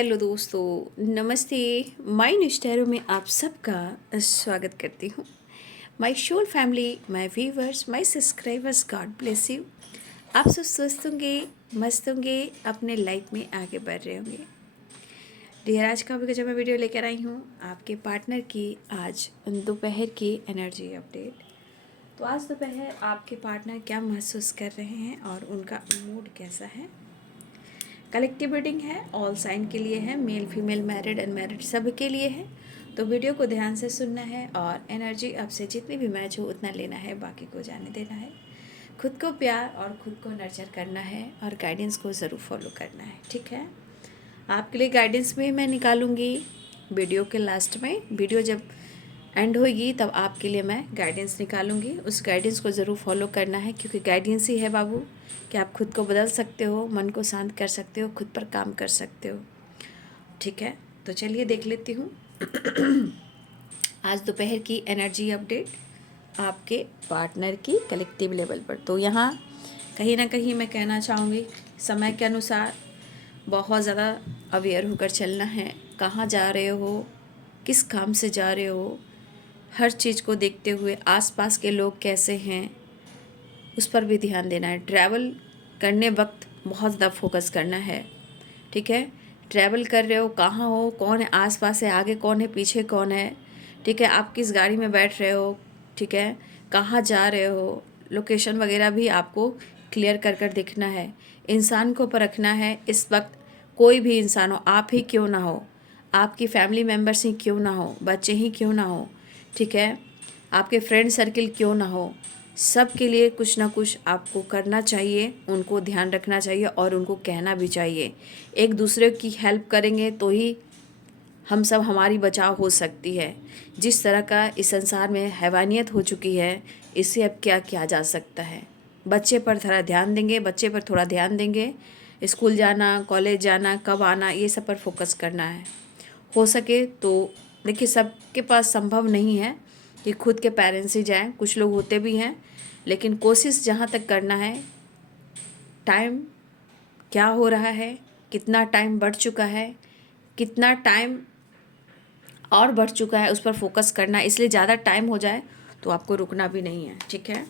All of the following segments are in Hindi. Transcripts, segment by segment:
हेलो दोस्तों, नमस्ते। माय निष्ठैरों में आप सबका स्वागत करती हूँ। My soul family, my viewers, my subscribers, God bless you. आप सब स्वस्थ होंगे, मस्त होंगे, अपने लाइफ में आगे बढ़ रहे होंगे। डियर, आज का जब मैं वीडियो लेकर आई हूँ आपके पार्टनर की आज दोपहर की एनर्जी अपडेट। तो आज दोपहर आपके पार्टनर क्या महसूस कर रहे हैं और उनका मूड कैसा है। कलेक्टिव रीडिंग है, ऑल साइन के लिए है, मेल फीमेल मैरिड अनमैरिड सब के लिए है। तो वीडियो को ध्यान से सुनना है और एनर्जी आपसे जितनी भी मैच हो उतना लेना है, बाकी को जाने देना है। खुद को प्यार और खुद को नर्चर करना है और गाइडेंस को ज़रूर फॉलो करना है, ठीक है। आपके लिए गाइडेंस भी मैं निकालूंगी वीडियो के लास्ट में। वीडियो जब एंड होगी तब आपके लिए मैं गाइडेंस निकालूंगी। उस गाइडेंस को ज़रूर फॉलो करना है, क्योंकि गाइडेंस ही है बाबू कि आप खुद को बदल सकते हो, मन को शांत कर सकते हो, खुद पर काम कर सकते हो, ठीक है। तो चलिए देख लेती हूँ आज दोपहर की एनर्जी अपडेट आपके पार्टनर की कलेक्टिव लेवल पर। तो यहाँ कहीं ना कहीं मैं कहना चाहूँगी, समय के अनुसार बहुत ज़्यादा अवेयर होकर चलना है। कहाँ जा रहे हो, किस काम से जा रहे हो, हर चीज़ को देखते हुए आसपास के लोग कैसे हैं उस पर भी ध्यान देना है। ट्रैवल करने वक्त बहुत ज़्यादा फोकस करना है, ठीक है। ट्रैवल कर रहे हो, कहाँ हो, कौन है आसपास है, आगे कौन है, पीछे कौन है, ठीक है। आप किस गाड़ी में बैठ रहे हो, ठीक है, कहाँ जा रहे हो, लोकेशन वगैरह भी आपको क्लियर कर कर देखना है। इंसान को परखना है इस वक्त। कोई भी इंसान हो, आप ही क्यों ना हो, आपकी फैमिली मेम्बर्स ही क्यों ना हो, बच्चे ही क्यों ना हो, ठीक है, आपके फ्रेंड सर्किल क्यों ना हो, सब के लिए कुछ ना कुछ आपको करना चाहिए, उनको ध्यान रखना चाहिए और उनको कहना भी चाहिए। एक दूसरे की हेल्प करेंगे तो ही हम सब, हमारी बचाव हो सकती है। जिस तरह का इस संसार में हैवानियत हो चुकी है, इससे अब क्या किया जा सकता है। बच्चे पर थोड़ा ध्यान देंगे, बच्चे पर थोड़ा ध्यान देंगे। स्कूल जाना, कॉलेज जाना, कब आना, ये सब पर फोकस करना है। हो सके तो देखिए, सबके पास संभव नहीं है कि खुद के पेरेंट्स ही जाएं, कुछ लोग होते भी हैं, लेकिन कोशिश जहाँ तक करना है। टाइम क्या हो रहा है, कितना टाइम बढ़ चुका है, कितना टाइम और बढ़ चुका है, उस पर फोकस करना। इसलिए ज़्यादा टाइम हो जाए तो आपको रुकना भी नहीं है, ठीक है।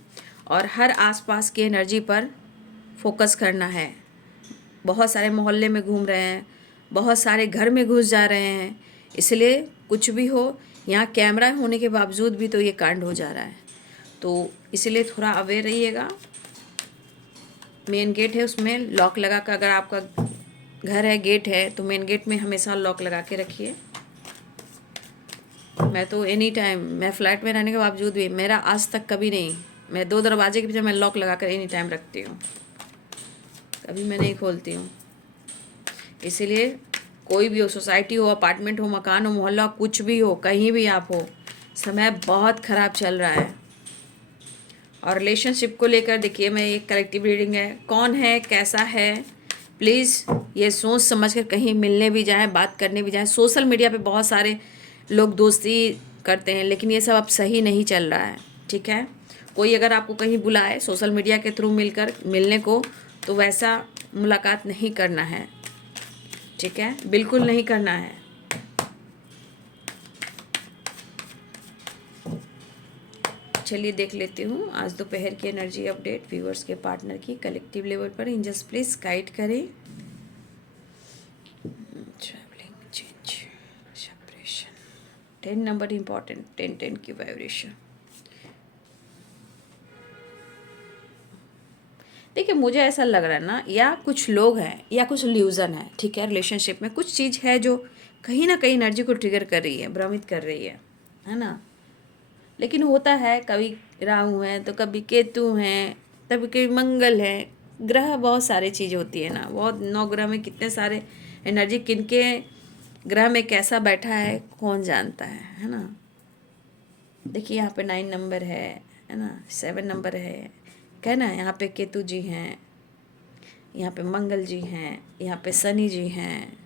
और हर आसपास की एनर्जी पर फोकस करना है। बहुत सारे मोहल्ले में घूम रहे हैं, बहुत सारे घर में घुस जा रहे हैं, इसलिए कुछ भी हो, यहाँ कैमरा होने के बावजूद भी तो ये कांड हो जा रहा है। तो इसलिए थोड़ा अवेयर रहिएगा। मेन गेट है, उसमें लॉक लगा कर, अगर आपका घर है, गेट है, तो मेन गेट में हमेशा लॉक लगा के रखिए। मैं तो एनी टाइम, मैं फ्लैट में रहने के बावजूद भी मेरा आज तक कभी नहीं, मैं 2 दरवाजे के पीछे मैं लॉक लगा कर एनी टाइम रखती हूँ, कभी मैं नहीं खोलती हूँ। इसीलिए कोई भी हो, सोसाइटी हो, अपार्टमेंट हो, मकान हो, मोहल्ला, कुछ भी हो, कहीं भी आप हो, समय बहुत ख़राब चल रहा है। और रिलेशनशिप को लेकर देखिए, मैं एक कलेक्टिव रीडिंग है, कौन है, कैसा है, प्लीज़ ये सोच समझ कर कहीं मिलने भी जाएं, बात करने भी जाएं। सोशल मीडिया पे बहुत सारे लोग दोस्ती करते हैं, लेकिन ये सब अब सही नहीं चल रहा है, ठीक है। कोई अगर आपको कहीं बुलाए सोशल मीडिया के थ्रू मिलकर मिलने को, तो वैसा मुलाकात नहीं करना है, ठीक है, बिल्कुल नहीं करना है। चलिए देख लेती हूँ आज दोपहर की एनर्जी अपडेट व्यूअर्स के पार्टनर की कलेक्टिव लेवल पर। एंजल्स प्लीज गाइड करें। Travelling, change, separation, 10 number important, 10 की वाइब्रेशन। देखिए, मुझे ऐसा लग रहा है ना, या कुछ लोग हैं या कुछ इल्यूजन है, ठीक है। रिलेशनशिप में कुछ चीज़ है जो कहीं ना कहीं एनर्जी को ट्रिगर कर रही है, भ्रमित कर रही है ना। लेकिन होता है, कभी राहु हैं तो कभी केतु हैं, कभी कभी मंगल है, ग्रह बहुत सारी चीज़ होती है ना। बहुत 9 ग्रह में कितने सारे एनर्जी, किनके ग्रह में कैसा बैठा है कौन जानता है ना। देखिए यहाँ पे 9 नंबर है ना, 7 नंबर है, कहना है यहाँ पे केतु जी हैं, यहाँ पे मंगल जी हैं, यहाँ पे शनि जी हैं।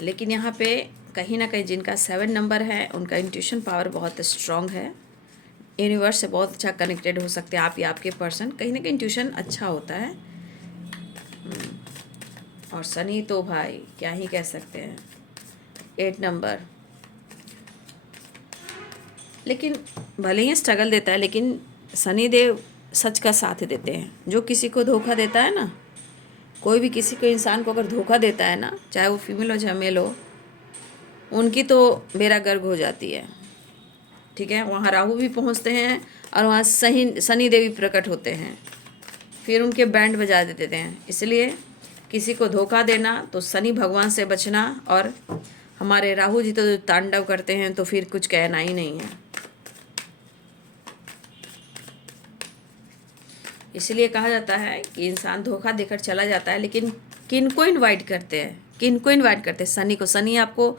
लेकिन यहाँ पे कहीं ना कहीं जिनका 7 नंबर है, उनका इंट्यूशन पावर बहुत स्ट्रांग है, यूनिवर्स से बहुत अच्छा कनेक्टेड हो सकते हैं आप या आपके पर्सन, कहीं ना कहीं इंट्यूशन अच्छा होता है। और शनि तो भाई क्या ही कह सकते हैं, 8 नंबर। लेकिन भले ही स्ट्रगल देता है, लेकिन शनि देव सच का साथ देते हैं। जो किसी को धोखा देता है ना, कोई भी किसी को इंसान को अगर धोखा देता है ना, चाहे वो फीमेल हो चाहे मेल हो, उनकी तो बेड़ा गर्क हो जाती है। ठीक है, वहाँ राहु भी पहुँचते हैं और वहाँ शनि देवी प्रकट होते हैं, फिर उनके बैंड बजा देते हैं। इसलिए किसी को धोखा देना तो शनि भगवान से बचना, और हमारे राहु जी तो तांडव करते हैं तो फिर कुछ कहना ही नहीं है। इसलिए कहा जाता है कि इंसान धोखा देकर चला जाता है, लेकिन किन को इनवाइट करते हैं, किन को इनवाइट करते हैं? शनि को। शनि आपको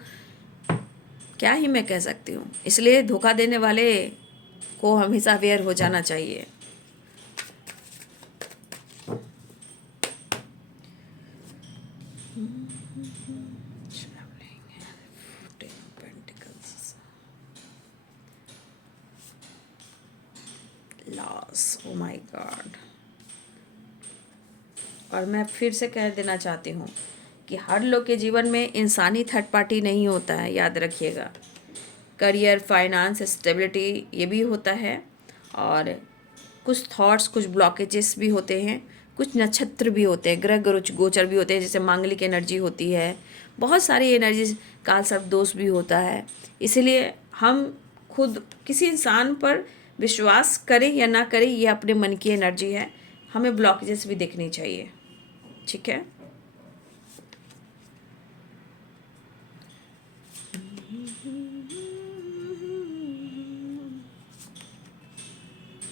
क्या ही मैं कह सकती हूँ। इसलिए धोखा देने वाले को हमेशा अवेयर हो जाना चाहिए। Loss, oh my God. और मैं फिर से कह देना चाहती हूँ कि हर लोग के जीवन में इंसानी थर्ड पार्टी नहीं होता है, याद रखिएगा। करियर, फाइनेंस, स्टेबिलिटी ये भी होता है, और कुछ थॉट्स, कुछ ब्लॉकेजेस भी होते हैं, कुछ नक्षत्र भी होते हैं, ग्रह गोचर भी होते हैं, जैसे मांगलिक एनर्जी होती है, बहुत सारी एनर्जी, काल सर्प दोष भी होता है। इसलिए हम खुद किसी इंसान पर विश्वास करें या ना करें, ये अपने मन की एनर्जी है। हमें ब्लॉकेजेस भी देखनी चाहिए। ठीक है,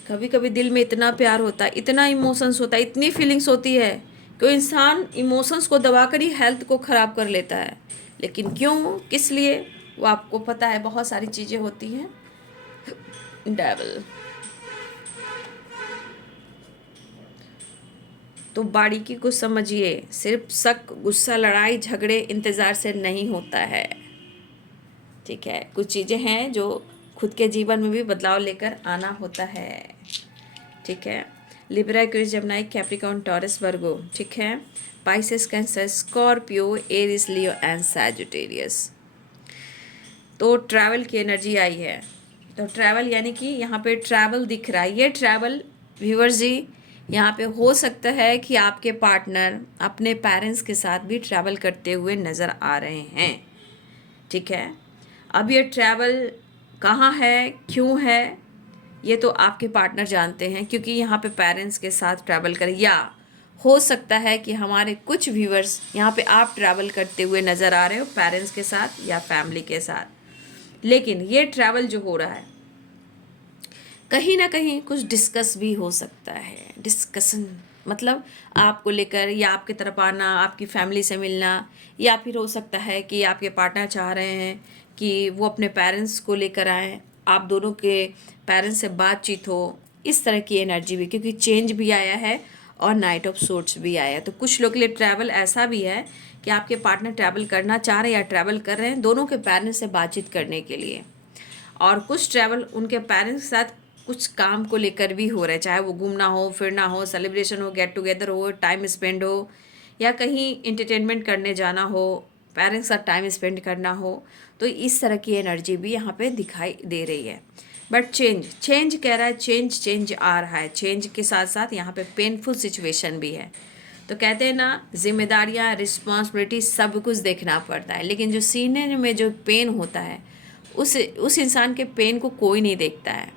कभी कभी दिल में इतना प्यार होता है, इतना इमोशंस होता है, इतनी फीलिंग्स होती है कि इंसान इमोशंस को दबाकर ही हेल्थ को ख़राब कर लेता है। लेकिन क्यों, किस लिए, वो आपको पता है। बहुत सारी चीज़ें होती हैं। डेविल। तो बारीकी को समझिए। सिर्फ शक, गुस्सा, लड़ाई झगड़े इंतज़ार से नहीं होता है। ठीक है, कुछ चीज़ें हैं जो खुद के जीवन में भी बदलाव लेकर आना होता है। ठीक है, Libra, Aquarius, Gemini, Capricorn, Taurus, Virgo. ठीक है, Pisces, Cancer, Scorpio, Aries, Leo and Sagittarius. तो ट्रैवल की एनर्जी आई है। तो ट्रैवल यानी कि यहाँ पे ट्रैवल दिख रहा है। ये ट्रैवल व्यूअर्स जी, यहाँ पे हो सकता है कि आपके पार्टनर अपने पेरेंट्स के साथ भी ट्रैवल करते हुए नज़र आ रहे हैं। ठीक है, अब ये ट्रैवल कहाँ है, क्यों है, ये तो आपके पार्टनर जानते हैं, क्योंकि यहाँ पे पेरेंट्स के साथ ट्रैवल करें, या हो सकता है कि हमारे कुछ व्यूअर्स यहाँ पे आप ट्रैवल करते हुए नज़र आ रहे हो पेरेंट्स के साथ या फैमिली के साथ। लेकिन ये ट्रैवल जो हो रहा है, कहीं ना कहीं कुछ डिस्कस भी हो सकता है। डिस्कशन मतलब आपको लेकर, या आपकी तरफ आना, आपकी फैमिली से मिलना, या फिर हो सकता है कि आपके पार्टनर चाह रहे हैं कि वो अपने पेरेंट्स को लेकर आएँ, आप दोनों के पेरेंट्स से बातचीत हो। इस तरह की एनर्जी भी, क्योंकि चेंज भी आया है और नाइट ऑफ सोर्ट्स भी आया है। तो कुछ लोग के लिए ट्रैवल ऐसा भी है कि आपके पार्टनर ट्रैवल करना चाह रहे हैं या ट्रैवल कर रहे हैं दोनों के पेरेंट्स से बातचीत करने के लिए। और कुछ ट्रैवल उनके पेरेंट्स के साथ कुछ काम को लेकर भी हो रहा है, चाहे वो घूमना हो, फिरना हो, सेलिब्रेशन हो, गेट टुगेदर हो, टाइम स्पेंड हो, या कहीं इंटरटेनमेंट करने जाना हो, पेरेंट्स के साथ टाइम स्पेंड करना हो। तो इस तरह की एनर्जी भी यहाँ पे दिखाई दे रही है। बट चेंज कह रहा है, चेंज आ रहा है। चेंज के साथ साथ यहाँ पे पेनफुल सिचुएशन भी है। तो कहते हैं ना, जिम्मेदारियाँ, रिस्पॉन्सिबिलिटी सब कुछ देखना पड़ता है, लेकिन जो सीने में जो पेन होता है, उस इंसान के पेन को कोई नहीं देखता है।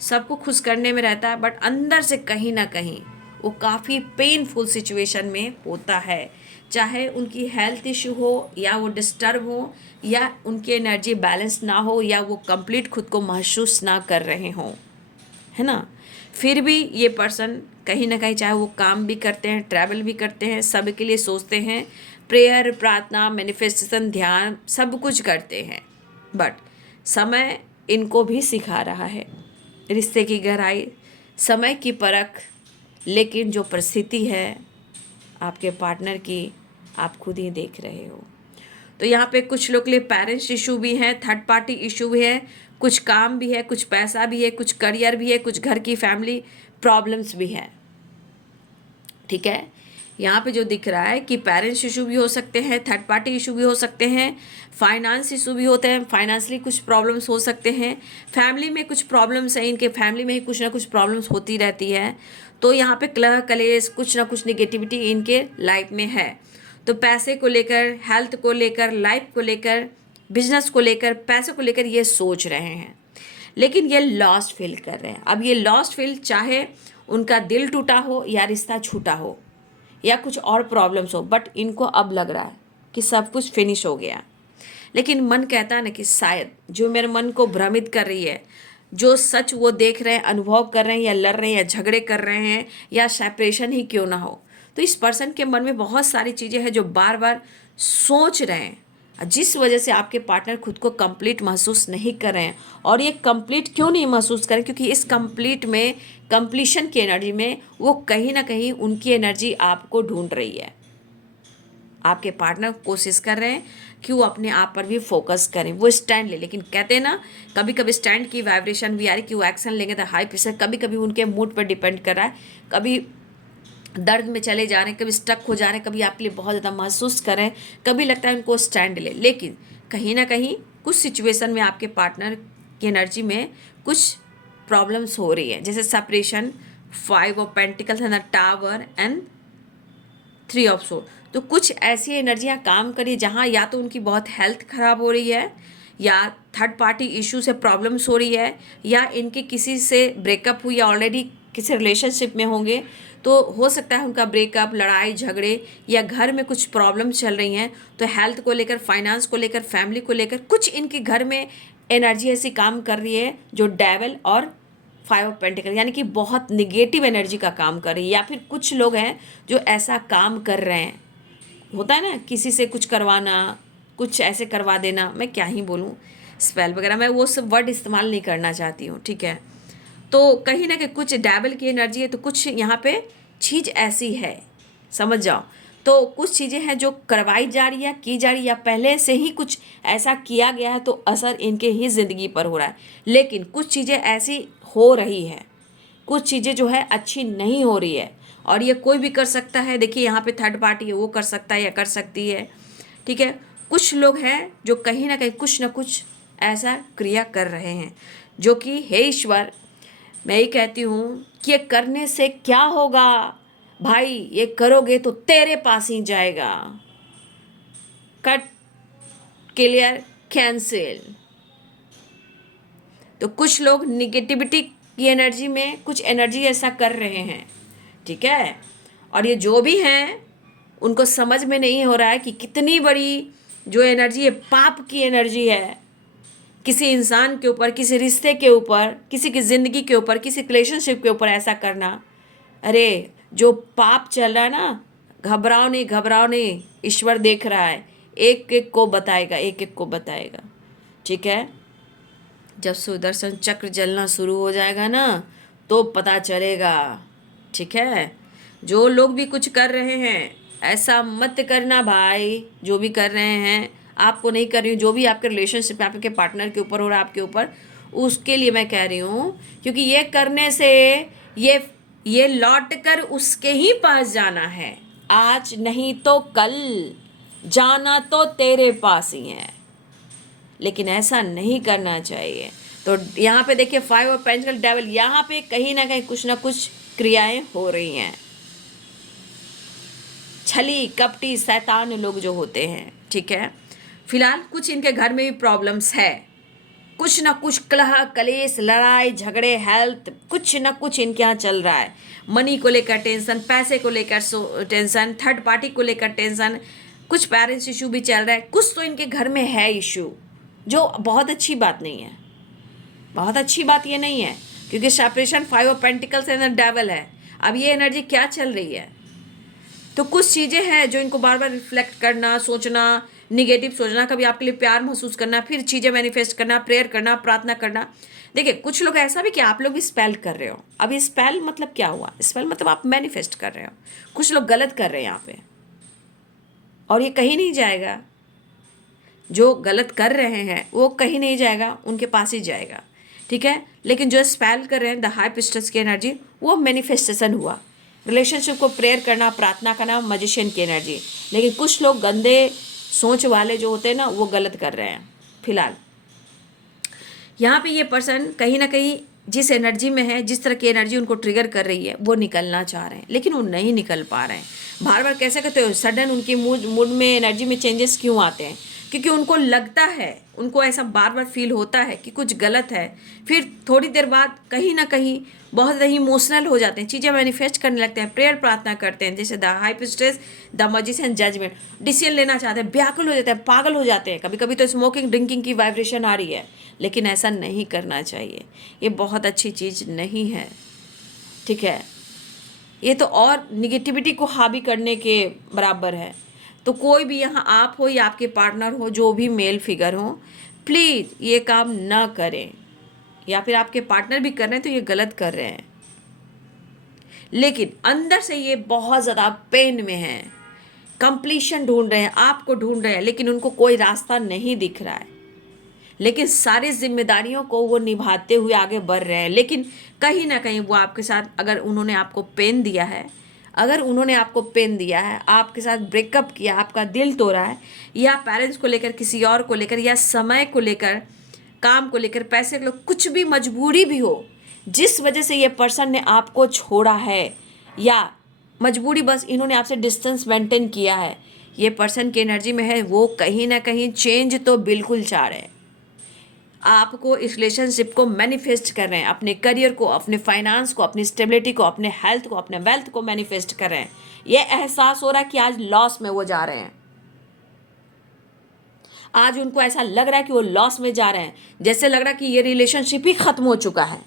सबको खुश करने में रहता है, बट अंदर से कहीं ना कहीं वो काफ़ी पेनफुल सिचुएशन में होता है। चाहे उनकी हेल्थ इशू हो, या वो डिस्टर्ब हो, या उनकी एनर्जी बैलेंस ना हो, या वो कंप्लीट खुद को महसूस ना कर रहे हों, है ना, फिर भी ये पर्सन कहीं ना कहीं, चाहे वो काम भी करते हैं, ट्रैवल भी करते हैं, सब के लिए सोचते हैं, प्रेयर, प्रार्थना, मैनिफेस्टेशन, ध्यान सब कुछ करते हैं, बट समय इनको भी सिखा रहा है रिश्ते की गहराई, समय की परख। लेकिन जो परिस्थिति है आपके पार्टनर की, आप खुद ही देख रहे हो। तो यहाँ पे कुछ लोग के लिए पेरेंट्स इशू भी है, थर्ड पार्टी इशू भी है, कुछ काम भी है, कुछ पैसा भी है, कुछ करियर भी है, कुछ घर की फैमिली प्रॉब्लम्स भी है। ठीक है, यहाँ पे जो दिख रहा है कि पेरेंट्स इशू भी हो सकते हैं, थर्ड पार्टी इशू भी हो सकते हैं, फाइनेंस इशू भी होते हैं, फाइनेंशियली कुछ प्रॉब्लम्स हो सकते हैं, फैमिली में कुछ प्रॉब्लम्स हैं, इनके फैमिली में ही कुछ ना कुछ प्रॉब्लम्स होती रहती है। तो यहाँ पे कलह कलेश, कुछ ना कुछ निगेटिविटी इनके लाइफ में है। तो पैसे को लेकर, हेल्थ को लेकर, लाइफ को लेकर, बिजनेस को लेकर, पैसे को लेकर ये सोच रहे हैं, लेकिन ये लॉस्ट फील कर रहे हैं। अब ये लॉस्ट फील, चाहे उनका दिल टूटा हो या रिश्ता छूटा हो या कुछ और प्रॉब्लम्स हो, बट इनको अब लग रहा है कि सब कुछ फिनिश हो गया। लेकिन मन कहता है ना कि शायद जो मेरे मन को भ्रमित कर रही है, जो सच वो देख रहे हैं, अनुभव कर रहे हैं, या लड़ रहे हैं, या झगड़े कर रहे हैं, या सेपरेशन ही क्यों ना हो, तो इस पर्सन के मन में बहुत सारी चीज़ें हैं जो बार बार सोच रहे हैं, जिस वजह से आपके पार्टनर खुद को कंप्लीट महसूस नहीं कर रहे हैं। और ये कंप्लीट क्यों नहीं महसूस करें, क्योंकि इस कंप्लीट में, कंप्लीशन की एनर्जी में, वो कहीं ना कहीं उनकी एनर्जी आपको ढूंढ रही है। आपके पार्टनर कोशिश कर रहे हैं कि वो अपने आप पर भी फोकस करें, वो स्टैंड ले। लेकिन कहते हैं ना, कभी कभी स्टैंड की वाइब्रेशन भी आ रही कि वो एक्शन लेंगे तो हाई प्रेशर, कभी कभी उनके मूड पर डिपेंड कर रहा है, कभी दर्द में चले जा रहे हैं, कभी स्टक हो जा रहे हैं, कभी आपके लिए बहुत ज़्यादा महसूस करें, कभी लगता है उनको स्टैंड ले। लेकिन कहीं ना कहीं कुछ सिचुएशन में आपके पार्टनर की एनर्जी में कुछ प्रॉब्लम्स हो रही है, जैसे separation, 5 of pentacles and the tower and 3 of sword. तो कुछ ऐसी एनर्जियाँ काम करिए जहाँ या तो उनकी बहुत हेल्थ ख़राब हो रही है, या थर्ड पार्टी इशू से प्रॉब्लम्स हो रही है, या इनके किसी से ब्रेकअप हुई, या ऑलरेडी किसी रिलेशनशिप में होंगे, तो हो सकता है उनका ब्रेकअप, लड़ाई झगड़े, या घर में कुछ प्रॉब्लम चल रही हैं। तो हेल्थ को लेकर, फाइनेंस को लेकर, फैमिली को लेकर कुछ इनके घर में एनर्जी ऐसी काम कर रही है जो डेविल और 5 ऑफ पेंटिकल, यानी कि बहुत निगेटिव एनर्जी का काम कर रही है। या फिर कुछ लोग हैं जो ऐसा काम कर रहे हैं, होता है ना, किसी से कुछ करवाना, कुछ ऐसे करवा देना, मैं क्या ही बोलूँ, स्पेल वगैरह, मैं वो सब वर्ड इस्तेमाल नहीं करना चाहती हूँ। ठीक है, तो कहीं ना कहीं कुछ डेविल की एनर्जी है, तो कुछ यहाँ पे चीज़ ऐसी है, समझ जाओ। तो कुछ चीज़ें हैं जो करवाई जा रही है, की जा रही है, या पहले से ही कुछ ऐसा किया गया है, तो असर इनके ही ज़िंदगी पर हो रहा है। लेकिन कुछ चीज़ें ऐसी हो रही है, कुछ चीज़ें जो है अच्छी नहीं हो रही है, और ये कोई भी कर सकता है। देखिए यहाँ पे थर्ड पार्टी है, वो कर सकता है या कर सकती है। ठीक है, कुछ लोग हैं जो कहीं ना कहीं कुछ ना कुछ ऐसा क्रिया कर रहे हैं, जो कि हे ईश्वर, मैं ये कहती हूँ कि ये करने से क्या होगा भाई, ये करोगे तो तेरे पास ही जाएगा। Cut, clear, cancel. तो कुछ लोग निगेटिविटी की एनर्जी में कुछ एनर्जी ऐसा कर रहे हैं। ठीक है, और ये जो भी हैं उनको समझ में नहीं हो रहा है कि कितनी बड़ी जो एनर्जी है, पाप की एनर्जी है, किसी इंसान के ऊपर, किसी रिश्ते के ऊपर, किसी की ज़िंदगी के ऊपर, किसी रिलेशनशिप के ऊपर ऐसा करना। अरे जो पाप चल रहा है ना, घबराओ नहीं, घबराओ नहीं, ईश्वर देख रहा है, एक एक को बताएगा, एक एक को बताएगा। ठीक है, जब सुदर्शन चक्र जलना शुरू हो जाएगा ना, तो पता चलेगा। ठीक है, जो लोग भी कुछ कर रहे हैं ऐसा मत करना भाई, जो भी कर रहे हैं, आपको नहीं कर रही हूँ, जो भी आपके रिलेशनशिप में आपके पार्टनर के ऊपर हो रहा है, आपके ऊपर, उसके लिए मैं कह रही हूँ, क्योंकि ये करने से ये लौट कर उसके ही पास जाना है, आज नहीं तो कल, जाना तो तेरे पास ही है, लेकिन ऐसा नहीं करना चाहिए। तो यहाँ पे देखिए 5 ऑफ पेंटिकल, डेविल, यहाँ पे कहीं ना कहीं कुछ ना कुछ क्रियाएं हो रही हैं। छली कपटी शैतान लोग जो होते हैं। ठीक है, फिलहाल कुछ इनके घर में भी प्रॉब्लम्स है, कुछ ना कुछ कलह कलेश, लड़ाई झगड़े, हेल्थ, कुछ ना कुछ इनके यहाँ चल रहा है। मनी को लेकर टेंशन, पैसे को लेकर टेंशन, थर्ड पार्टी को लेकर टेंशन, कुछ पेरेंट्स इशू भी चल रहा है, कुछ तो इनके घर में है इशू, जो बहुत अच्छी बात नहीं है। बहुत अच्छी बात ये नहीं है, क्योंकि separation 5 of pentacles and devil है। अब ये एनर्जी क्या चल रही है, तो कुछ चीज़ें हैं जो इनको बार बार रिफ्लेक्ट करना, सोचना, निगेटिव सोचना, कभी आपके लिए प्यार महसूस करना, फिर चीज़ें मैनिफेस्ट करना, प्रेयर करना, प्रार्थना करना। देखिए कुछ लोग ऐसा भी कि आप लोग भी स्पेल कर रहे हो। अब ये स्पेल मतलब क्या हुआ, स्पेल मतलब आप मैनिफेस्ट कर रहे हो। कुछ लोग गलत कर रहे हैं यहाँ पे, और ये कहीं नहीं जाएगा। जो गलत कर रहे हैं वो कहीं नहीं जाएगा, उनके पास ही जाएगा, ठीक है। लेकिन जो स्पेल कर रहे हैं द हाई प्रिस्टेस की एनर्जी, वो मैनिफेस्टेशन हुआ। रिलेशनशिप को प्रेयर करना, प्रार्थना करना, मैजिशियन की एनर्जी। लेकिन कुछ लोग गंदे सोच वाले जो होते हैं ना, वो गलत कर रहे हैं। फिलहाल यहाँ पे ये पर्सन कहीं ना कहीं जिस एनर्जी में है, जिस तरह की एनर्जी उनको ट्रिगर कर रही है, वो निकलना चाह रहे हैं लेकिन वो नहीं निकल पा रहे हैं। बार बार कैसे कहते हो, सडन उनकी मूड में, एनर्जी में चेंजेस क्यों आते हैं? क्योंकि उनको लगता है, उनको ऐसा बार बार फील होता है कि कुछ गलत है। फिर थोड़ी देर बाद कहीं ना कहीं बहुत ज़्यादा इमोशनल हो जाते हैं, चीज़ें मैनिफेस्ट करने लगते हैं, प्रेयर प्रार्थना करते हैं, जैसे the high priestess, the magician, judgement, decision लेना चाहते हैं, व्याकुल हो जाते हैं, पागल हो जाते हैं। कभी कभी तो स्मोकिंग ड्रिंकिंग की वाइब्रेशन आ रही है, लेकिन ऐसा नहीं करना चाहिए। ये बहुत अच्छी चीज़ नहीं है, ठीक है। ये तो और निगेटिविटी को हावी करने के बराबर है। तो कोई भी यहाँ, आप हो या आपके पार्टनर हो, जो भी मेल फिगर हो, प्लीज़ ये काम ना करें। या फिर आपके पार्टनर भी कर रहे हैं तो ये गलत कर रहे हैं, लेकिन अंदर से ये बहुत ज़्यादा पेन में है, कंप्लीशन ढूंढ रहे हैं, आपको ढूंढ रहे हैं, लेकिन उनको कोई रास्ता नहीं दिख रहा है। लेकिन सारी जिम्मेदारियों को वो निभाते हुए आगे बढ़ रहे हैं, लेकिन कहीं ना कहीं वो आपके साथ, अगर उन्होंने आपको पेन दिया है, आपके साथ ब्रेकअप किया, आपका दिल तोड़ा है, या पेरेंट्स को लेकर, किसी और को लेकर, या समय को लेकर, काम को लेकर, पैसे को लेकर, कुछ भी मजबूरी भी हो, जिस वजह से ये पर्सन ने आपको छोड़ा है, या मजबूरी बस इन्होंने आपसे डिस्टेंस मेंटेन किया है, ये पर्सन की एनर्जी में है, वो कहीं ना कहीं चेंज तो बिल्कुल चाह रहे हैं। आपको इस रिलेशनशिप को मैनिफेस्ट कर रहे हैं, अपने करियर को, अपने फाइनेंस को, अपनी स्टेबिलिटी को, अपने हेल्थ को, अपने वेल्थ को मैनिफेस्ट कर रहे हैं। ये एहसास हो रहा है कि आज लॉस में वो जा रहे हैं, आज उनको ऐसा लग रहा है कि वो लॉस में जा रहे हैं, जैसे लग रहा है कि ये रिलेशनशिप ही खत्म हो चुका है।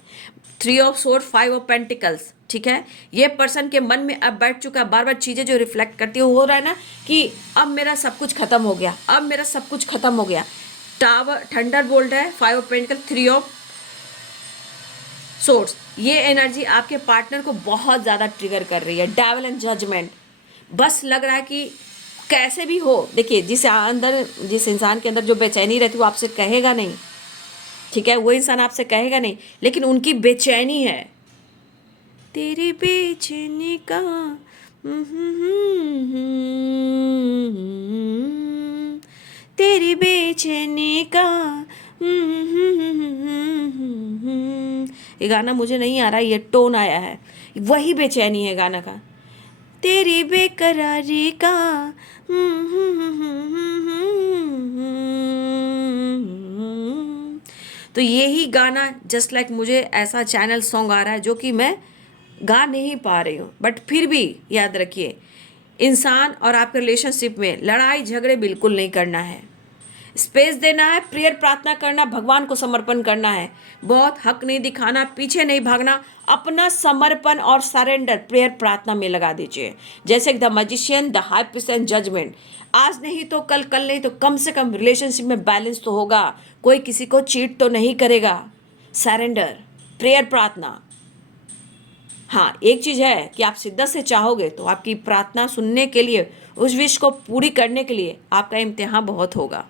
3 ऑफ सोर्ड, 5 ऑफ पेंटिकल्स, ठीक है। ये पर्सन के मन में अब बैठ चुका है, बार बार चीज़ें जो रिफ्लेक्ट करती हो रहा है ना, कि अब मेरा सब कुछ खत्म हो गया, अब मेरा सब कुछ खत्म हो गया। टावर, थंडर बोल्ट है, 5 ऑफ पेंटिकल, 3 ऑफ सोर्ड्स। ये एनर्जी आपके पार्टनर को बहुत ज़्यादा ट्रिगर कर रही है। डेविल एंड जजमेंट, बस लग रहा है कि कैसे भी हो, देखिए जिस इंसान के अंदर जो बेचैनी रहती है वो आपसे कहेगा नहीं, ठीक है, वो इंसान आपसे कहेगा नहीं, लेकिन उनकी बेचैनी है, तेरी बेचैनी का तेरी बेचैनी का। ये गाना मुझे नहीं आ रहा, ये टोन आया है, वही बेचैनी है गाना का, तेरी बेकरारी का। तो यही गाना जस्ट लाइक मुझे ऐसा चैनल सॉन्ग आ रहा है जो कि मैं गा नहीं पा रही हूँ, बट फिर भी याद रखिए, इंसान और आपके रिलेशनशिप में लड़ाई झगड़े बिल्कुल नहीं करना है, स्पेस देना है, प्रेयर प्रार्थना करना, भगवान को समर्पण करना है, बहुत हक नहीं दिखाना, पीछे नहीं भागना, अपना समर्पण और सरेंडर प्रेयर प्रार्थना में लगा दीजिए। जैसे the magician, the high priest and judgement, आज नहीं तो कल, कल नहीं तो कम से कम रिलेशनशिप में बैलेंस तो होगा, कोई किसी को चीट तो नहीं करेगा। सरेंडर, प्रेयर प्रार्थना। हाँ, एक चीज़ है कि आप शिद्दत से चाहोगे तो आपकी प्रार्थना सुनने के लिए, उस विश को पूरी करने के लिए आपका इम्तिहान बहुत होगा,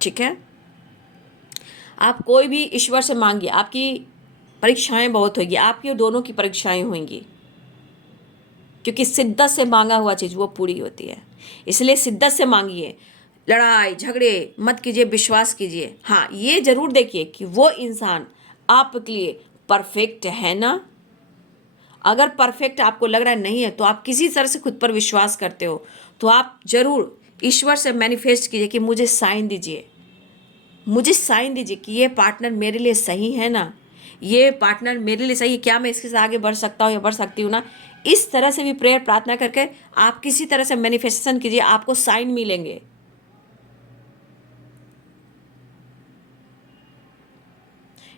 ठीक है। आप कोई भी ईश्वर से मांगिए, आपकी परीक्षाएं बहुत होगी, आपकी और दोनों की परीक्षाएं होंगी, क्योंकि शिद्दत से मांगा हुआ चीज़ वो पूरी होती है। इसलिए शिद्दत से मांगिए, लड़ाई झगड़े मत कीजिए, विश्वास कीजिए। हाँ, ये ज़रूर देखिए कि वो इंसान आपके लिए परफेक्ट है ना। अगर परफेक्ट आपको लग रहा है नहीं है, तो आप किसी तरह से खुद पर विश्वास करते हो, तो आप ज़रूर ईश्वर से मैनिफेस्ट कीजिए कि मुझे साइन दीजिए, मुझे साइन दीजिए कि ये पार्टनर मेरे लिए सही है ना, ये पार्टनर मेरे लिए सही है, क्या मैं इसके साथ आगे बढ़ सकता हूँ या बढ़ सकती हूँ ना। इस तरह से भी प्रेयर प्रार्थना करके आप किसी तरह से मैनिफेस्टेशन कीजिए, आपको साइन मिलेंगे।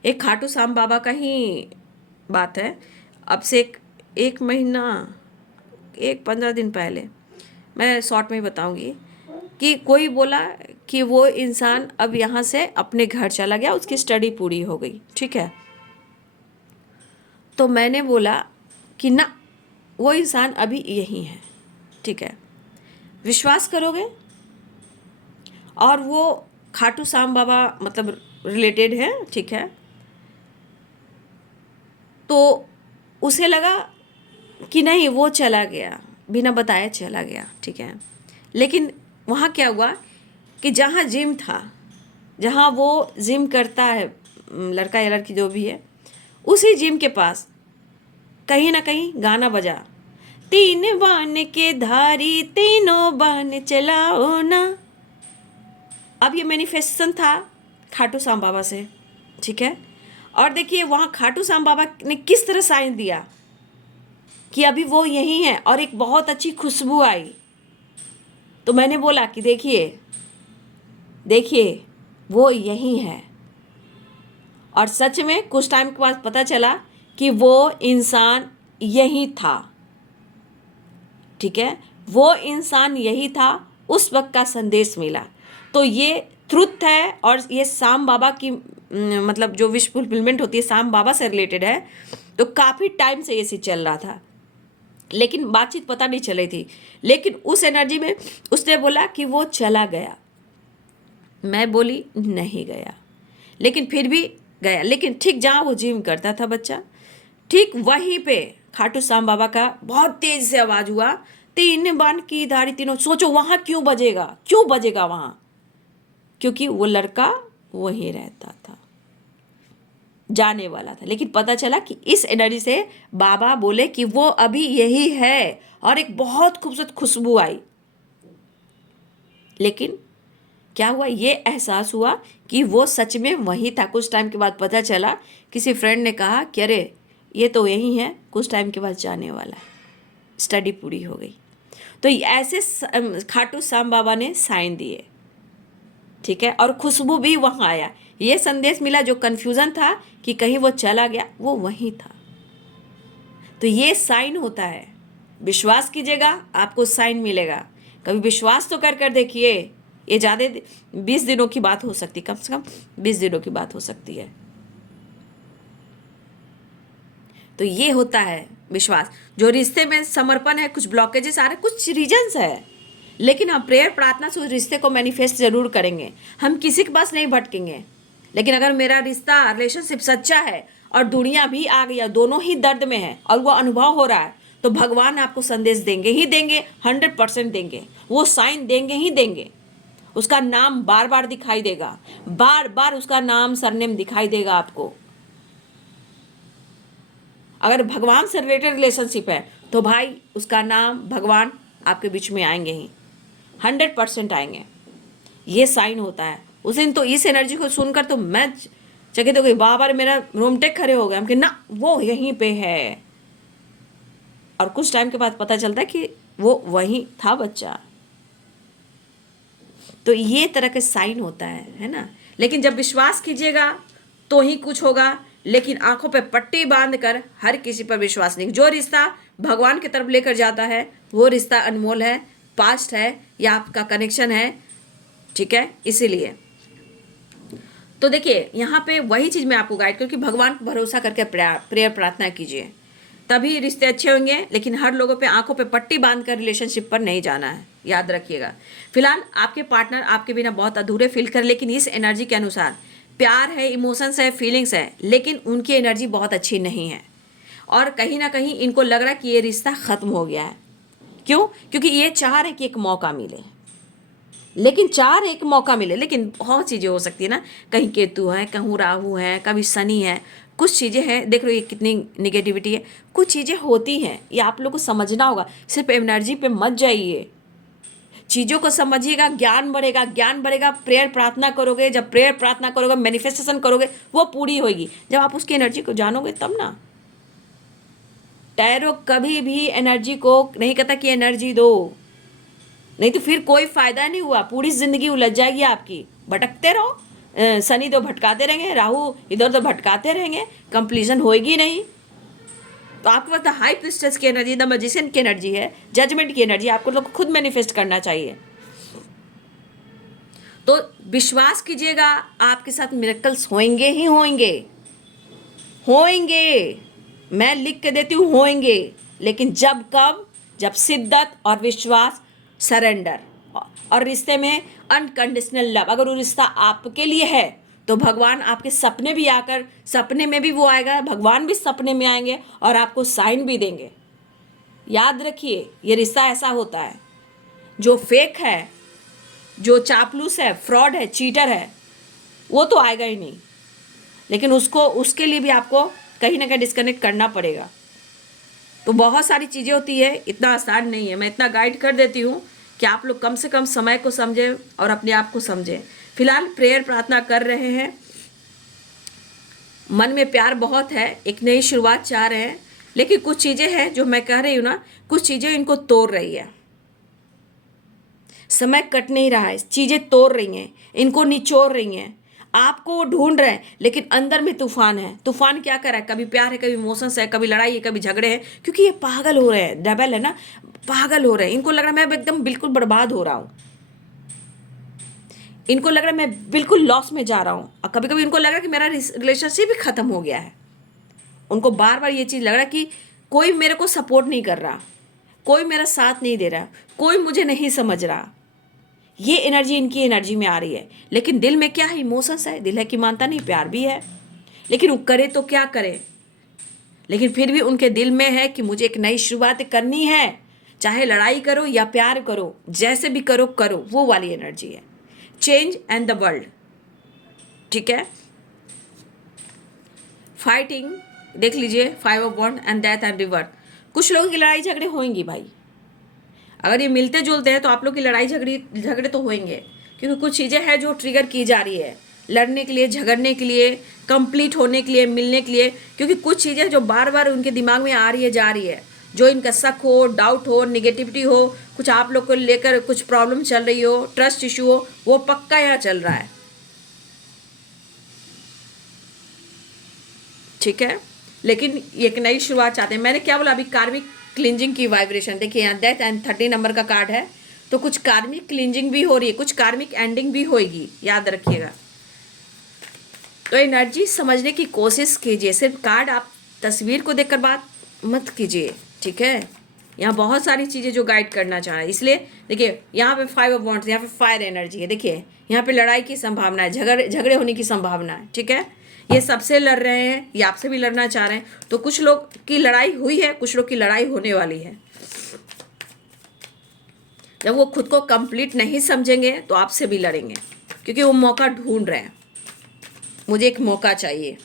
एक खाटू श्याम बाबा का ही बात है, अब से एक महीना, 15 दिन पहले, मैं शॉर्ट में बताऊंगी, कि कोई बोला कि वो इंसान अब यहाँ से अपने घर चला गया, उसकी स्टडी पूरी हो गई, ठीक है। तो मैंने बोला कि ना, वो इंसान अभी यहीं है, ठीक है, विश्वास करोगे, और वो खाटू श्याम बाबा मतलब रिलेटेड है, ठीक है। तो उसे लगा कि नहीं, वो चला गया, बिना बताए चला गया, ठीक है। लेकिन वहाँ क्या हुआ कि जहाँ जिम था, जहाँ वो जिम करता है, लड़का या लड़की जो भी है, उसी जिम के पास कहीं ना कहीं गाना बजा, तीन बाण के धारी तीनों बाण चलाओ ना। अब ये मैनिफेस्टेशन था खाटू श्याम बाबा से, ठीक है। और देखिए वहाँ खाटू श्याम बाबा ने किस तरह साइन दिया कि अभी वो यहीं है, और एक बहुत अच्छी खुशबू आई। तो मैंने बोला कि देखिए देखिए वो यहीं है, और सच में कुछ टाइम के बाद पता चला कि वो इंसान यही था, ठीक है। वो इंसान यही था, उस वक्त का संदेश मिला। तो ये ट्रुथ है, और ये श्याम बाबा की मतलब जो विश फुलफिलमेंट होती है श्याम बाबा से रिलेटेड है। तो काफ़ी टाइम से ये चीज़ चल रहा था, लेकिन बातचीत पता नहीं चल रही थी। लेकिन उस एनर्जी में उसने बोला कि वो चला गया। मैं बोली नहीं गया, लेकिन फिर भी गया। लेकिन ठीक जहाँ वो जिम करता था बच्चा, ठीक वहीं पे खाटू श्याम बाबा का बहुत तेज से आवाज़ हुआ, तीन बाण की धारी तीनों। सोचो वहाँ क्यों बजेगा वहाँ, क्योंकि वो लड़का वहीं रहता था, जाने वाला था। लेकिन पता चला कि इस एनर्जी से बाबा बोले कि वो अभी यही है, और एक बहुत खूबसूरत खुशबू आई। लेकिन क्या हुआ, ये एहसास हुआ कि वो सच में वही था। कुछ टाइम के बाद पता चला, किसी फ्रेंड ने कहा कि अरे ये तो यही है, कुछ टाइम के बाद जाने वाला है। स्टडी पूरी हो गई। तो ऐसे खाटू श्याम बाबा ने साइन दिए, ठीक है। और खुशबू भी वहाँ आया। ये संदेश मिला, जो कन्फ्यूज़न था कि कहीं वो चला गया, वो वहीं था। तो ये साइन होता है। विश्वास कीजिएगा, आपको साइन मिलेगा। कभी विश्वास तो कर देखिए। ये ज़्यादा 20 दिनों की बात हो सकती है, कम से कम 20 दिनों की बात हो सकती है। तो ये होता है विश्वास। जो रिश्ते में समर्पण है, कुछ ब्लॉकेजेस आ रहे हैं, कुछ रीजन्स है, लेकिन हम प्रेयर प्रार्थना से उस रिश्ते को मैनिफेस्ट जरूर करेंगे। हम किसी के पास नहीं भटकेंगे। लेकिन अगर मेरा रिश्ता रिलेशनशिप सच्चा है और दुनिया भी आ गई, दोनों ही दर्द में है और वो अनुभव हो रहा है, तो भगवान आपको संदेश देंगे ही देंगे, 100% देंगे। वो साइन देंगे ही देंगे। उसका नाम बार बार दिखाई देगा, बार बार उसका नाम सरनेम दिखाई देगा आपको। अगर भगवान से रिलेटेड रिलेशनशिप है तो भाई उसका नाम भगवान आपके बीच में आएंगे ही, 100% आएंगे। ये साइन होता है। उस दिन तो इस एनर्जी को सुनकर तो मैं चकित हो गई, बार मेरा रोमटेक खड़े हो गए। हम कि ना, वो यहीं पे है। और कुछ टाइम के बाद पता चलता है कि वो वहीं था बच्चा। तो ये तरह के साइन होता है ना। लेकिन जब विश्वास कीजिएगा तो ही कुछ होगा। लेकिन आंखों पे पट्टी बांधकर हर किसी पर विश्वास नहीं। जो रिश्ता भगवान की तरफ लेकर जाता है वो रिश्ता अनमोल है, पास्ट है या आपका कनेक्शन है, ठीक है। इसीलिए तो देखिए यहाँ पे वही चीज़ मैं आपको गाइड करूँ कि भगवान पर भरोसा करके प्रेयर प्रार्थना कीजिए, तभी रिश्ते अच्छे होंगे। लेकिन हर लोगों पे आंखों पे पट्टी बांधकर रिलेशनशिप पर नहीं जाना है, याद रखिएगा। फिलहाल आपके पार्टनर आपके बिना बहुत अधूरे फील कर, लेकिन इस एनर्जी के अनुसार प्यार है, इमोशंस है, फीलिंग्स है, लेकिन उनकी एनर्जी बहुत अच्छी नहीं है। और कहीं ना कहीं इनको लग रहा है कि ये रिश्ता ख़त्म हो गया है। क्यों? क्योंकि ये चाह रहे कि एक मौका मिले, लेकिन बहुत चीज़ें हो सकती है ना। कहीं केतु है, कहीं राहु है, कभी शनि है, कुछ चीज़ें हैं। देख लो ये कितनी निगेटिविटी है। कुछ चीज़ें होती हैं, ये आप लोग को समझना होगा। सिर्फ एनर्जी पे मत जाइए, चीज़ों को समझिएगा। ज्ञान बढ़ेगा। प्रेयर प्रार्थना करोगे, जब प्रेयर प्रार्थना करोगे, मैनिफेस्टेशन करोगे, वो पूरी होगी जब आप उसकी एनर्जी को जानोगे तब ना। टैरो कभी भी एनर्जी को नहीं कहता कि एनर्जी दो, नहीं तो फिर कोई फायदा नहीं हुआ। पूरी जिंदगी उलझ जाएगी आपकी। भटकते रहो, शनि तो भटकाते रहेंगे, राहु इधर उधर भटकाते रहेंगे, कंप्लीशन होएगी नहीं। तो आपके पास हाई प्रिस्टेस की एनर्जी, द मैजिशियन की एनर्जी है, जजमेंट की एनर्जी, आपको लोग खुद मैनिफेस्ट करना चाहिए। तो विश्वास कीजिएगा, आपके साथ मिरेकल्स होंगे ही होंगे। मैं लिख के देती हूँ, होंगे। लेकिन जब शिद्दत और विश्वास, सरेंडर और रिश्ते में अनकंडीशनल लव, अगर वो रिश्ता आपके लिए है तो भगवान आपके सपने भी आकर, सपने में भी वो आएगा, भगवान भी सपने में आएंगे और आपको साइन भी देंगे। याद रखिए, ये रिश्ता ऐसा होता है, जो फेक है, जो चापलूस है, फ्रॉड है, चीटर है, वो तो आएगा ही नहीं, लेकिन उसके लिए भी आपको कहीं ना कहीं डिस्कनेक्ट करना पड़ेगा। तो बहुत सारी चीज़ें होती है, इतना आसान नहीं है। मैं इतना गाइड कर देती हूँ कि आप लोग कम से कम समय को समझें और अपने आप को समझें। फिलहाल प्रेयर प्रार्थना कर रहे हैं, मन में प्यार बहुत है, एक नई शुरुआत चाह रहे हैं, लेकिन कुछ चीज़ें हैं जो मैं कह रही हूँ ना, कुछ चीज़ें इनको तोड़ रही है। समय कट नहीं रहा है, चीज़ें तोड़ रही हैं, इनको निचोड़ रही हैं। आपको वो ढूंढ रहे हैं, लेकिन अंदर में तूफान है। तूफान क्या कर रहा है? कभी प्यार है, कभी इमोशंस है, कभी लड़ाई है, कभी झगड़े हैं, क्योंकि ये पागल हो रहे हैं, डबल है ना, पागल हो रहे हैं। इनको लग रहा है मैं एकदम बिल्कुल बर्बाद हो रहा हूँ, इनको लग रहा है मैं बिल्कुल लॉस में जा रहा हूँ, और कभी कभी इनको लग रहा है कि मेरा रिलेशनशिप ही खत्म हो गया है। उनको बार बार ये चीज़ लग रहा है कि कोई मेरे को सपोर्ट नहीं कर रहा, कोई मेरा साथ नहीं दे रहा, कोई मुझे नहीं समझ रहा। ये एनर्जी इनकी एनर्जी में आ रही है, लेकिन दिल में क्या है? इमोशंस है। दिल है कि मानता नहीं, प्यार भी है, लेकिन वो करे तो क्या करे। लेकिन फिर भी उनके दिल में है कि मुझे एक नई शुरुआत करनी है, चाहे लड़ाई करो या प्यार करो, जैसे भी करो करो, वो वाली एनर्जी है। चेंज एंड द वर्ल्ड, ठीक है। फाइटिंग देख लीजिए, 5 of wand and death and rebirth. कुछ लोगों की लड़ाई झगड़े होंगी भाई, अगर ये मिलते जुलते हैं तो आप लोग की लड़ाई झगड़े तो होंगे, क्योंकि कुछ चीज़ें हैं जो ट्रिगर की जा रही है लड़ने के लिए, झगड़ने के लिए, कंप्लीट होने के लिए, मिलने के लिए। क्योंकि कुछ चीज़ें जो बार बार उनके दिमाग में आ रही है, जा रही है, जो इनका शक हो, डाउट हो, निगेटिविटी हो, कुछ आप लोग को लेकर कुछ प्रॉब्लम चल रही हो, ट्रस्ट इशू हो, वो पक्का यहाँ चल रहा है, ठीक है। लेकिन एक नई शुरुआत चाहते हैं। मैंने क्या बोला अभी? कार्मिक क्लिंजिंग की वाइब्रेशन देखिए, यहाँ डेथ एंड 30 नंबर का कार्ड है, तो कुछ कार्मिक क्लिंजिंग भी हो रही है, कुछ कार्मिक एंडिंग भी होगी, याद रखिएगा। तो एनर्जी समझने की कोशिश कीजिए, सिर्फ कार्ड आप तस्वीर को देखकर बात मत कीजिए, ठीक है। यहाँ बहुत सारी चीज़ें जो गाइड करना चाह रहा है, इसलिए देखिए यहाँ पे 5 ऑफ वॉन्ड्स, यहाँ पे फायर एनर्जी है, देखिए यहाँ पे लड़ाई की संभावना है, झगड़े होने की संभावना है, ठीक है। ये सबसे लड़ रहे हैं, ये आपसे भी लड़ना चाह रहे हैं। तो कुछ लोग की लड़ाई हुई है, कुछ लोग की लड़ाई होने वाली है। जब वो खुद को कंप्लीट नहीं समझेंगे तो आपसे भी लड़ेंगे, क्योंकि वो मौका ढूंढ रहे हैं। मुझे एक मौका चाहिए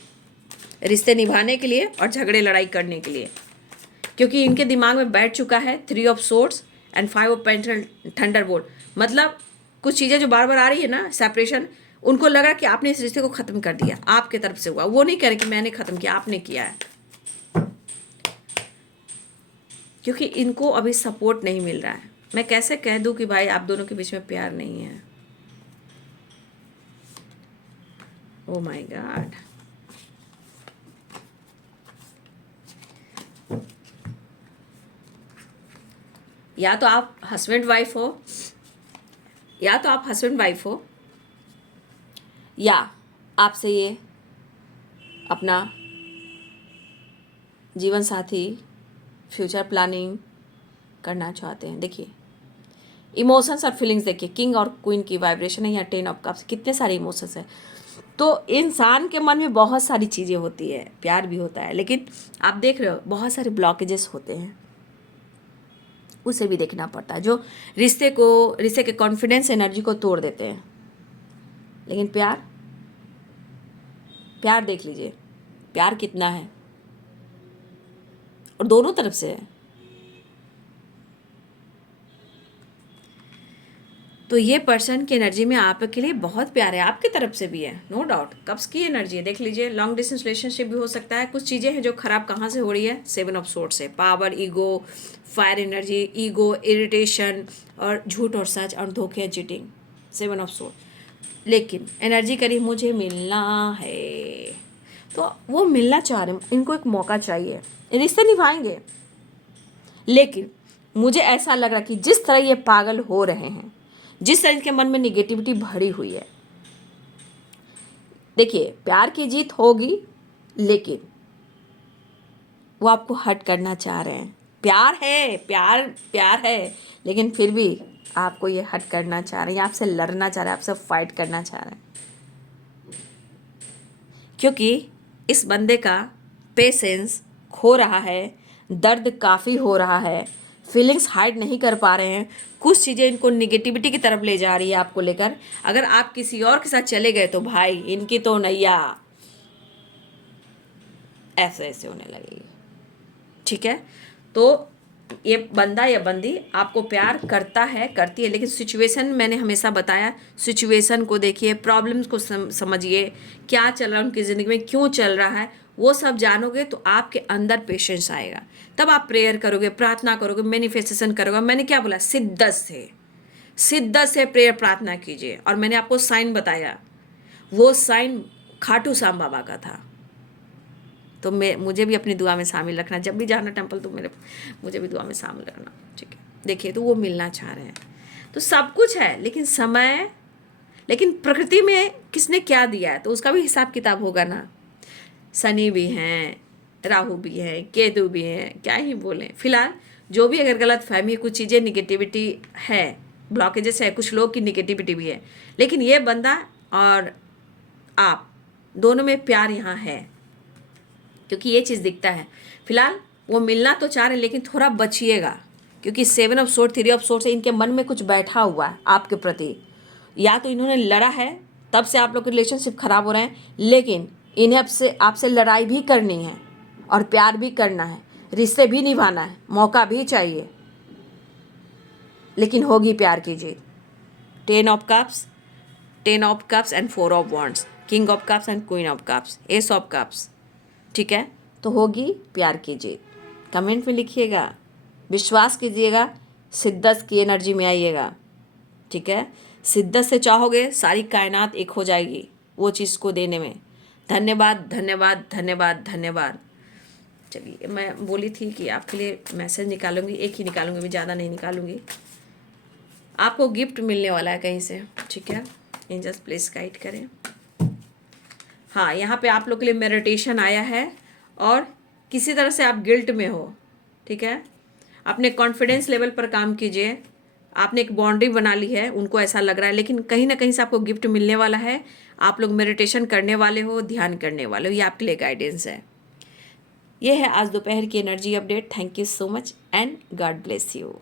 रिश्ते निभाने के लिए और झगड़े लड़ाई करने के लिए, क्योंकि इनके दिमाग में बैठ चुका है 3 of swords and 5 of pentacle thunderbolt. मतलब कुछ चीज़ें जो बार बार आ रही है ना, सेपरेशन, उनको लगा कि आपने इस रिश्ते को ख़त्म कर दिया, आपके तरफ से हुआ। वो नहीं कह रहे कि मैंने ख़त्म किया, आपने किया है, क्योंकि इनको अभी सपोर्ट नहीं मिल रहा है। मैं कैसे कह दूं कि भाई आप दोनों के बीच में प्यार नहीं है? Oh my God. या तो आप हस्बैंड वाइफ हो, या तो आप हस्बैंड वाइफ हो, या आपसे ये अपना जीवन साथी, फ्यूचर प्लानिंग करना चाहते हैं। देखिए इमोशंस और फीलिंग्स, देखिए किंग और क्वीन की वाइब्रेशन है यहाँ, 10 ऑफ कप्स, कितने सारे इमोशंस हैं। तो इंसान के मन में बहुत सारी चीज़ें होती है, प्यार भी होता है, लेकिन आप देख रहे हो बहुत सारे ब्लॉकेजेस होते हैं, उसे भी देखना पड़ता है, जो रिश्ते के कॉन्फिडेंस एनर्जी को तोड़ देते हैं। लेकिन प्यार देख लीजिए, प्यार कितना है, और दोनों तरफ से है। तो ये पर्सन की एनर्जी में आपके लिए बहुत प्यार है, आपकी तरफ से भी है, नो डाउट। कब्स की एनर्जी है, देख लीजिए, लॉन्ग डिस्टेंस रिलेशनशिप भी हो सकता है। कुछ चीज़ें हैं जो खराब कहाँ से हो रही है? 7 ऑफ सोर्ड्स से, power, ego, fire energy, ego, irritation, और झूठ और सच, और धोखे, चीटिंग, 7 ऑफ सोर्ड। लेकिन एनर्जी करी मुझे मिलना है, तो वो मिलना चाह रहे हैं, इनको एक मौका चाहिए, रिश्ते निभाएंगे। लेकिन मुझे ऐसा लग रहा कि जिस तरह ये पागल हो रहे हैं, जिस तरह के मन में निगेटिविटी भरी हुई है, देखिए प्यार की जीत होगी, लेकिन वो आपको हर्ट करना चाह रहे हैं, प्यार है, प्यार प्यार है, लेकिन फिर भी आपको ये हट करना चाह रहे हैं, आपसे लड़ना चाह रहे हैं, आपसे फाइट करना चाह रहे हैं, क्योंकि इस बंदे का पेशेंस खो रहा है, दर्द काफ़ी हो रहा है, फीलिंग्स हाइड नहीं कर पा रहे हैं, कुछ चीज़ें इनको निगेटिविटी की तरफ ले जा रही है आपको लेकर। अगर आप किसी और के साथ चले गए तो भाई इनकी तो नैया ऐसे ऐसे होने लगेगी। ठीक है, तो ये बंदा या बंदी आपको प्यार करता है, करती है, लेकिन सिचुएशन, मैंने हमेशा बताया, सिचुएशन को देखिए, प्रॉब्लम्स को समझिए, क्या चल रहा है उनकी ज़िंदगी में, क्यों चल रहा है, वो सब जानोगे तो आपके अंदर पेशेंस आएगा। तब आप प्रेयर करोगे, प्रार्थना करोगे, मैनिफेस्टेशन करोगे। मैंने क्या बोला, शिद्दत से प्रेयर प्रार्थना कीजिए। और मैंने आपको साइन बताया, वो साइन खाटू श्याम बाबा का था। तो मुझे भी अपनी दुआ में शामिल रखना, जब भी जाना टेंपल तो मुझे भी दुआ में शामिल रखना। ठीक है, देखिए, तो वो मिलना चाह रहे हैं, तो सब कुछ है, लेकिन समय, लेकिन प्रकृति में किसने क्या दिया है तो उसका भी हिसाब किताब होगा ना। शनि भी हैं, राहु भी हैं, केतु भी हैं, क्या ही बोलें। फिलहाल जो भी अगर गलत फहमी, कुछ चीज़ें निगेटिविटी है, ब्लॉकेजेस है, कुछ लोग की निगेटिविटी भी है, लेकिन ये बंदा और आप दोनों में प्यार यहाँ है, क्योंकि ये चीज़ दिखता है। फिलहाल वो मिलना तो चाह रहे, लेकिन थोड़ा बचिएगा, क्योंकि 7 ऑफ सोर्ड, 3 ऑफ सोर्ड से इनके मन में कुछ बैठा हुआ है आपके प्रति। या तो इन्होंने लड़ा है, तब से आप लोग के रिलेशनशिप खराब हो रहे हैं, लेकिन इन्हें आपसे लड़ाई भी करनी है और प्यार भी करना है, रिश्ते भी निभाना है, मौका भी चाहिए, लेकिन होगी प्यार की जीत। 10 of cups and 4 of wands, king of cups and queen of cups, S of cups. ठीक है, तो होगी प्यार की जीत। कमेंट में लिखिएगा, विश्वास कीजिएगा, शिद्दत की एनर्जी में आइएगा। ठीक है, शिद्दत से चाहोगे, सारी कायनात एक हो जाएगी वो चीज़ को देने में। धन्यवाद धन्यवाद धन्यवाद धन्यवाद। चलिए, मैं बोली थी कि आपके लिए मैसेज निकालूंगी, एक ही निकालूंगी, मैं ज़्यादा नहीं निकालूंगी। आपको गिफ्ट मिलने वाला है कहीं से। ठीक है, एंजल्स प्लीज गाइड करें। हाँ, यहाँ पे आप लोग के लिए मेडिटेशन आया है, और किसी तरह से आप गिल्ट में हो। ठीक है, अपने कॉन्फिडेंस लेवल पर काम कीजिए। आपने एक बाउंड्री बना ली है, उनको ऐसा लग रहा है, लेकिन कहीं ना कहीं से आपको गिफ्ट मिलने वाला है। आप लोग मेडिटेशन करने वाले हो, ध्यान करने वाले हो, ये आपके लिए गाइडेंस है। ये है आज दोपहर की energy update. Thank you so much and God bless you.